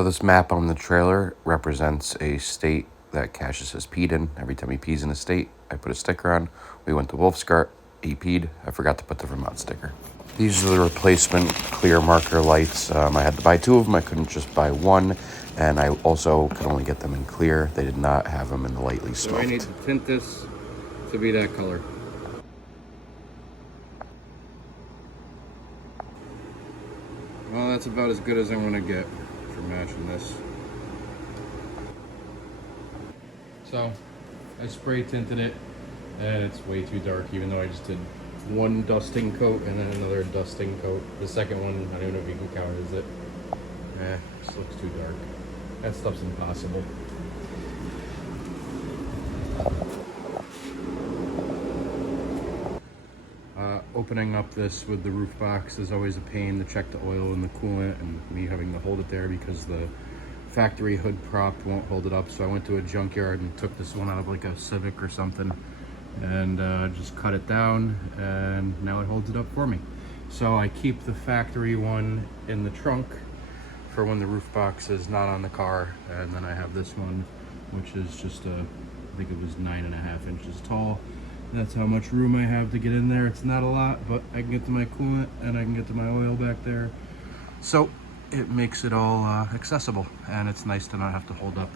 So this map on the trailer represents a state that Cassius has peed in. Every time he pees in a state, I put a sticker on. We went to Wolfscart, he peed. I forgot to put the Vermont sticker. These are the replacement clear marker lights. I had to buy 2 of them. I couldn't just buy 1. And I also could only get them in clear. They did not have them in the lightly smoked. So I need to tint this to be that color. Well, that's about as good as I want to get for matching this. So I spray tinted it and it's way too dark, even though I just did 1 dusting coat and then another dusting coat. The second one, I don't even know if you can count, is it? Just looks too dark. That stuff's impossible. Opening up this with the roof box is always a pain to check the oil and the coolant, and me having to hold it there because the factory hood prop won't hold it up. So I went to a junkyard and took this one out of like a Civic or something and just cut it down, and now it holds it up for me. So I keep the factory one in the trunk for when the roof box is not on the car, and then I have this one, which is just I think it was 9.5 inches tall. That's how much room I have to get in there. It's not a lot, but I can get to my coolant and I can get to my oil back there. So it makes it all accessible, and it's nice to not have to hold up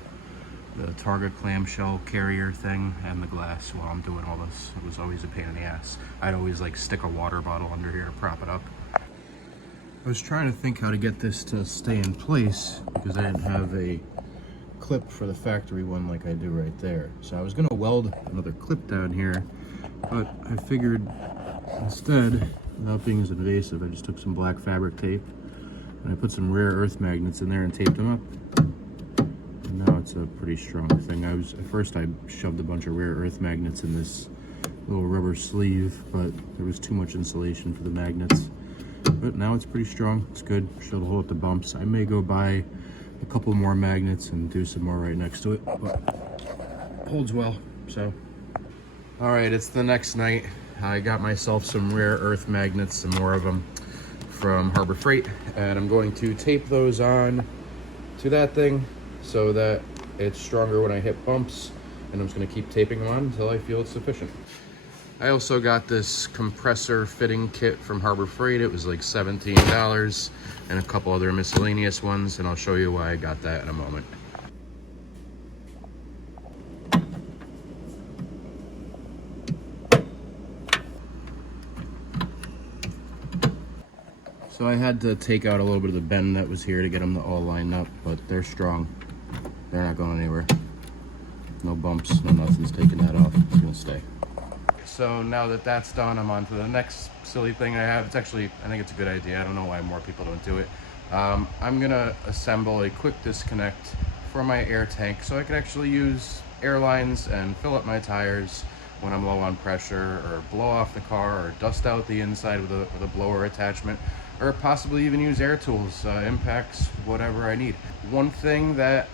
the Targa clamshell carrier thing and the glass while I'm doing all this. It was always a pain in the ass. I'd always like stick a water bottle under here to prop it up. I was trying to think how to get this to stay in place because I didn't have a clip for the factory one like I do right there. So I was gonna weld another clip down here, but I figured instead, without being as invasive, I just took some black fabric tape and I put some rare earth magnets in there and taped them up. And now it's a pretty strong thing. At first I shoved a bunch of rare earth magnets in this little rubber sleeve, but there was too much insulation for the magnets. But now it's pretty strong. It's good. Should hold up the bumps. I may go buy a couple more magnets and do some more right next to it, but holds well. So all right, it's the next night. I got myself some rare earth magnets, some more of them from Harbor Freight, and I'm going to tape those on to that thing so that it's stronger when I hit bumps, and I'm just going to keep taping them on until I feel it's sufficient. I also got this compressor fitting kit from Harbor Freight. It was like $17, and a couple other miscellaneous ones, and I'll show you why I got that in a moment. So I had to take out a little bit of the bend that was here to get them to all line up, but they're strong. They're not going anywhere. No bumps, no nothing's taking that off. It's gonna stay. So now that that's done, I'm on to the next silly thing I have. It's actually, I think it's a good idea. I don't know why more people don't do it. I'm gonna assemble a quick disconnect for my air tank so I can actually use air lines and fill up my tires when I'm low on pressure, or blow off the car, or dust out the inside with a blower attachment, or possibly even use air tools, impacts, whatever I need. One thing that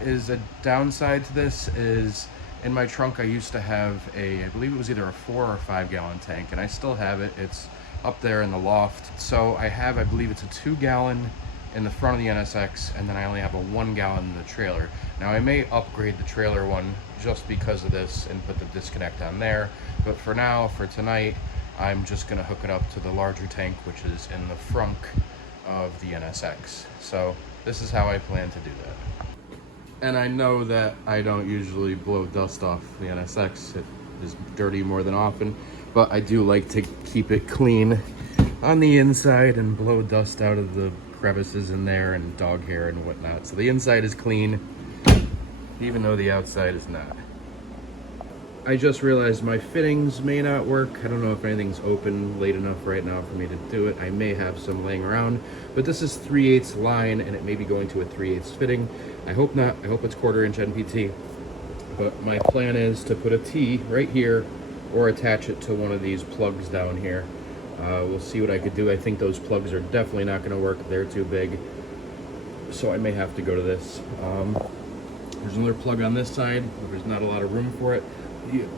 is a downside to this is in my trunk I used to have I believe it was either a 4 or 5 gallon tank, and I still have it. It's up there in the loft. So I believe it's a 2 gallon in the front of the NSX, and then I only have a 1 gallon in the trailer. Now I may upgrade the trailer one just because of this and put the disconnect on there, but for now, for tonight, I'm just gonna hook it up to the larger tank, which is in the front of the NSX. So this is how I plan to do that. And I know that I don't usually blow dust off the NSX. It is dirty more than often, but I do like to keep it clean on the inside and blow dust out of the crevices in there and dog hair and whatnot. So the inside is clean, even though the outside is not. I just realized my fittings may not work. I don't know if anything's open late enough right now for me to do it. I may have some laying around, but this is 3/8 line, and it may be going to a 3/8 fitting. I hope not. I hope it's 1/4 inch NPT. But my plan is to put a T right here or attach it to one of these plugs down here. We'll see what I could do. I think those plugs are definitely not going to work. They're too big. So I may have to go to this. There's another plug on this side, but there's not a lot of room for it.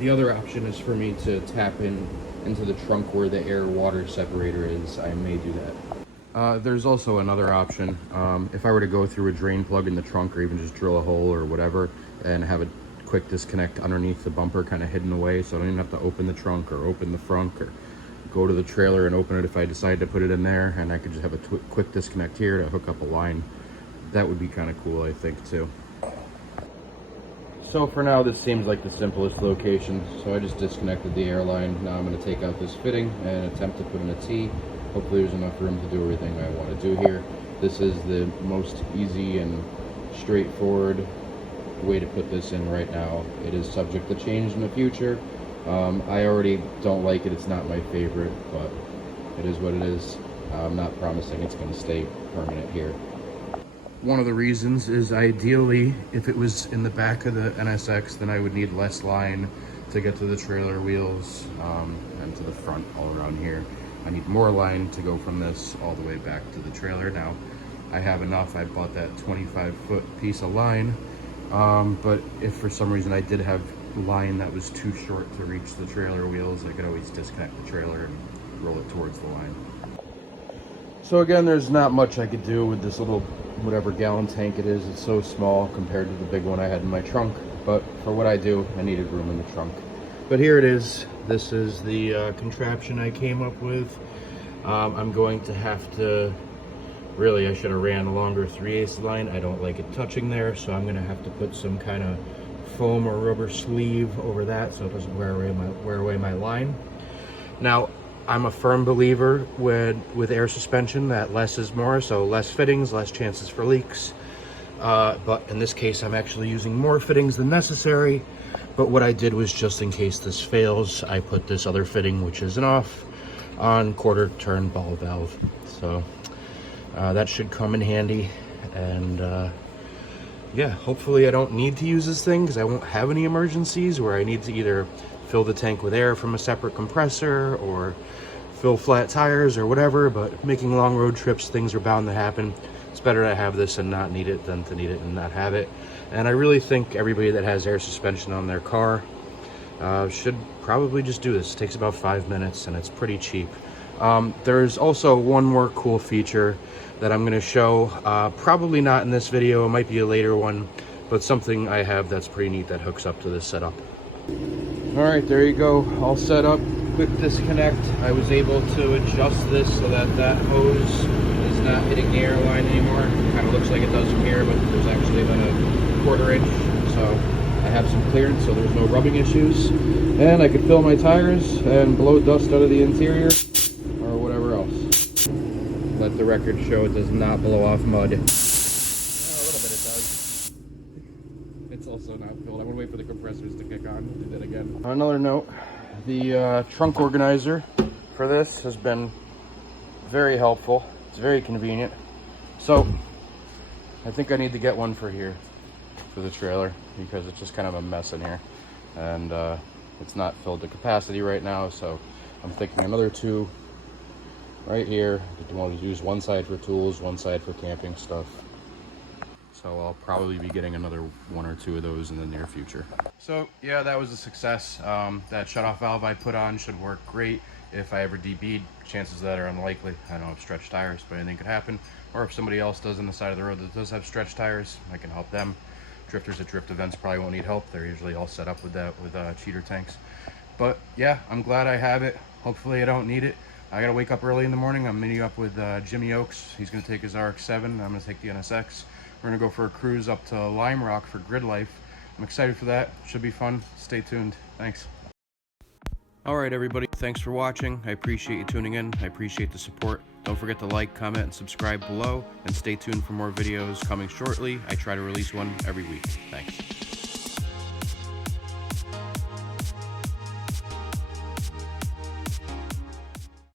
The other option is for me to tap into the trunk where the air-water separator is. I may do that. There's also another option. If I were to go through a drain plug in the trunk, or even just drill a hole or whatever, and have a quick disconnect underneath the bumper kind of hidden away, so I don't even have to open the trunk or open the front or go to the trailer and open it if I decide to put it in there, and I could just have a quick disconnect here to hook up a line. That would be kind of cool, I think, too. So for now, this seems like the simplest location. So I just disconnected the air line. Now I'm going to take out this fitting and attempt to put in a T. Hopefully there's enough room to do everything I want to do here. This is the most easy and straightforward way to put this in right now. It is subject to change in the future. I already don't like it. It's not my favorite, but it is what it is. I'm not promising it's going to stay permanent here. One of the reasons is, ideally, if it was in the back of the NSX, then I would need less line to get to the trailer wheels and to the front all around here. I need more line to go from this all the way back to the trailer. Now, I have enough. I bought that 25-foot piece of line, but if for some reason I did have line that was too short to reach the trailer wheels, I could always disconnect the trailer and roll it towards the line. So again, there's not much I could do with this little whatever gallon tank it is. It's so small compared to the big one I had in my trunk, but for what I do, I needed room in the trunk. But here it is. This is the contraption I came up with. I'm going to have to, really, I should have ran a longer 3/8 line. I don't like it touching there, so I'm gonna have to put some kind of foam or rubber sleeve over that so it doesn't wear away my line. Now, I'm a firm believer with air suspension that less is more, so less fittings, less chances for leaks. But in this case, I'm actually using more fittings than necessary. But what I did was, just in case this fails, I put this other fitting, which is an off, on quarter turn ball valve. So that should come in handy. And yeah, hopefully I don't need to use this thing, because I won't have any emergencies where I need to either fill the tank with air from a separate compressor or fill flat tires or whatever. But making long road trips, things are bound to happen. It's better to have this and not need it than to need it and not have it. And I really think everybody that has air suspension on their car should probably just do this. It takes about 5 minutes and it's pretty cheap. There's also one more cool feature that I'm going to show, probably not in this video, it might be a later one, but something I have that's pretty neat that hooks up to this setup. All right, there you go, all set up. Quick disconnect. I was able to adjust this so that that hose is not hitting the air line anymore. Kind of looks like it does from here, but there's actually about a 1/4 inch, so I have some clearance, so there's no rubbing issues. And I could fill my tires and blow dust out of the interior or whatever else. Let the record show it does not blow off mud. A little bit it does. It's also not filled. I'm gonna wait for the compressors to kick on. We'll do that again. On another note, the trunk organizer for this has been very helpful. It's very convenient. So I think I need to get one for here, for the trailer, because it's just kind of a mess in here. And it's not filled to capacity right now, so I'm thinking another 2 right here. I want to use one side for tools, one side for camping stuff. So I'll probably be getting another 1 or 2 of those in the near future. So yeah, that was a success. That shutoff valve I put on should work great. If I ever DB'd, chances of that are unlikely. I don't have stretched tires, but anything could happen. Or if somebody else does on the side of the road that does have stretched tires, I can help them. Drifters at drift events probably won't need help. They're usually all set up with that, with cheater tanks. But yeah, I'm glad I have it. Hopefully I don't need it. I gotta wake up early in the morning. I'm meeting up with Jimmy Oakes. He's gonna take his RX-7. I'm gonna take the NSX. We're gonna go for a cruise up to Lime Rock for Gridlife. I'm excited for that. Should be fun. Stay tuned. Thanks. All right, everybody. Thanks for watching. I appreciate you tuning in. I appreciate the support. Don't forget to like, comment, and subscribe below. And stay tuned for more videos coming shortly. I try to release one every week. Thanks.